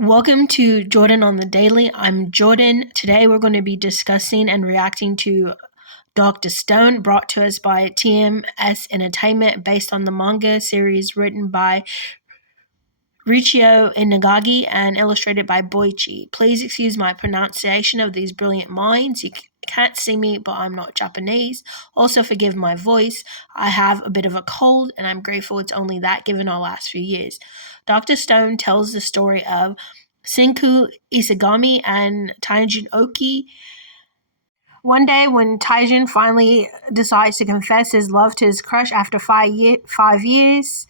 Welcome to Jordon on the Daily. I'm Jordan. Today we're going to be discussing and reacting to Dr. Stone, brought to us by TMS Entertainment, based on the manga series written by Richiyo Inagaki and illustrated by Boichi. Please excuse my pronunciation of these brilliant minds. You can't see me, but I'm not Japanese. Also, forgive my voice. I have a bit of a cold, and I'm grateful it's only that given our last few years. Dr. Stone tells the story of Senku Isagami and Taijin Oki. One day, when Taijin finally decides to confess his love to his crush after 5 years,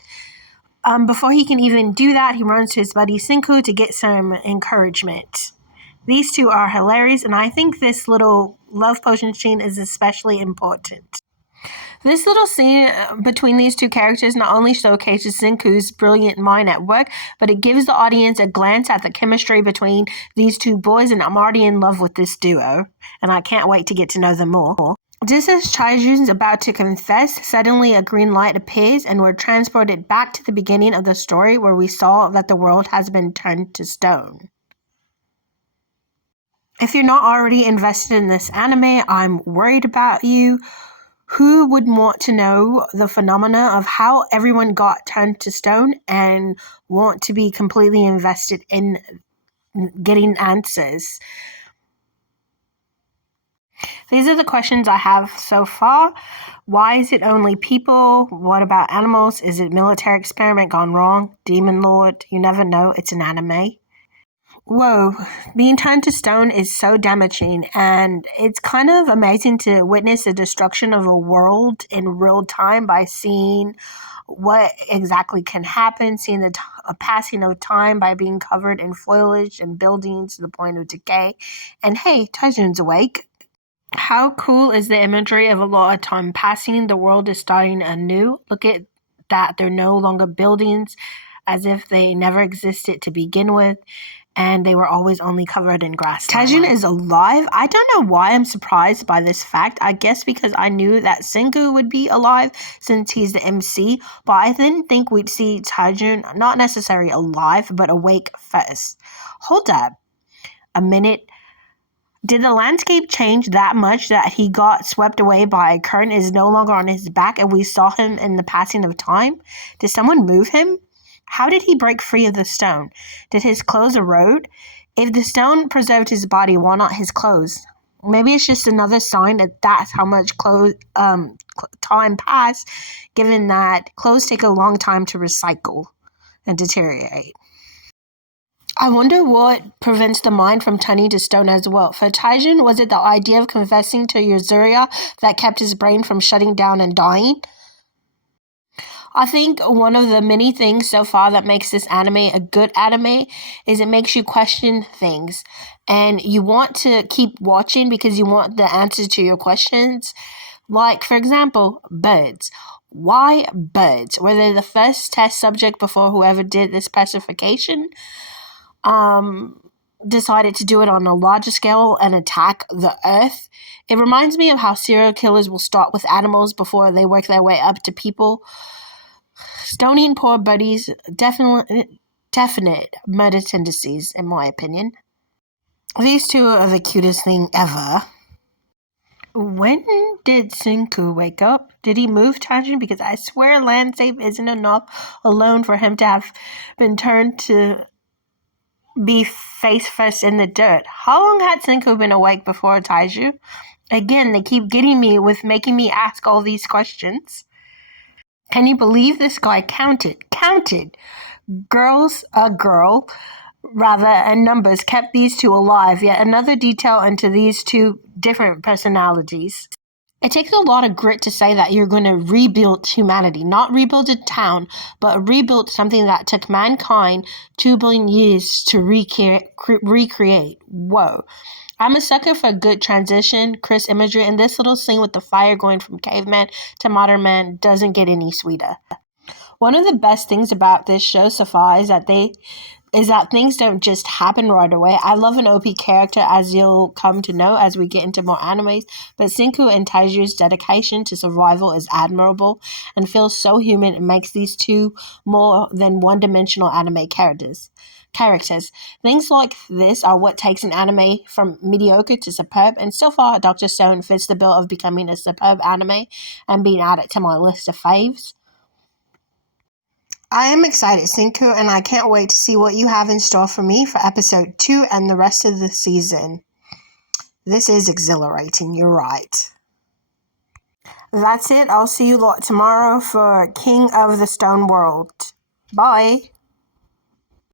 before he can even do that, he runs to his buddy Senku to get some encouragement. These two are hilarious, and I think this little love potion scene is especially important. This little scene between these two characters not only showcases Senku's brilliant mind at work, but it gives the audience a glance at the chemistry between these two boys, and I'm already in love with this duo, and I can't wait to get to know them more. Just as Chaijun's about to confess, suddenly a green light appears, and we're transported back to the beginning of the story where we saw that the world has been turned to stone. If you're not already invested in this anime, I'm worried about you. Who would want to know the phenomena of how everyone got turned to stone and want to be completely invested in getting answers? These are the questions I have so far. Why is it only people? What about animals? Is it military experiment gone wrong? Demon Lord? You never know. It's an anime. Whoa, being turned to stone is so damaging, and it's kind of amazing to witness the destruction of a world in real time by seeing what exactly can happen, seeing the passing of time by being covered in foliage and buildings to the point of decay. And hey, Taijun's awake. How cool is the imagery of a lot of time passing? The world is starting anew. Look at that. They're no longer buildings as if they never existed to begin with, and they were always only covered in grass. Taijun is alive. I don't know why I'm surprised by this fact. I guess because I knew that Senku would be alive since he's the MC, but I didn't think we'd see Taijun not necessarily alive, but awake first. Hold up a minute. Did the landscape change that much that he got swept away by a current, is no longer on his back, and we saw him in the passing of time? Did someone move him? How did he break free of the stone? Did his clothes erode? If the stone preserved his body, why not his clothes? Maybe it's just another sign that that's how much time passed, given that clothes take a long time to recycle and deteriorate. I wonder what prevents the mind from turning to stone as well. For Taijun, was it the idea of confessing to Yuzuriya that kept his brain from shutting down and dying? I think one of the many things so far that makes this anime a good anime is it makes you question things. And you want to keep watching because you want the answers to your questions. Like, for example, birds. Why birds? Were they the first test subject before whoever did this specification decided to do it on a larger scale and attack the earth? It reminds me of how serial killers will start with animals before they work their way up to people. Stoning poor buddies, definite murder tendencies, in my opinion. These two are the cutest thing ever. When did Senku wake up? Did he move Taijin? Because I swear landscape isn't enough alone for him to have been turned to be face first in the dirt. How long had Senku been awake before Taiju? Again, they keep getting me with making me ask all these questions. Can you believe this guy counted? Girls, and numbers kept these two alive, yet another detail into these two different personalities. It takes a lot of grit to say that you're going to rebuild humanity. Not rebuild a town, but rebuild something that took mankind 2 billion years to recreate. Whoa. I'm a sucker for good transition, crisp imagery, and this little scene with the fire going from caveman to modern man doesn't get any sweeter. One of the best things about this show so far is that things don't just happen right away. I love an OP character, as you'll come to know as we get into more animes, but Senku and Taiju's dedication to survival is admirable and feels so human. It makes these two more than one-dimensional anime characters. characters. Things like this are what takes an anime from mediocre to superb, and so far, Dr. Stone fits the bill of becoming a superb anime and being added to my list of faves. I am excited, Sinku, and I can't wait to see what you have in store for me for episode 2 and the rest of the season. This is exhilarating, you're right. That's it. I'll see you lot tomorrow for King of the Stone World. Bye.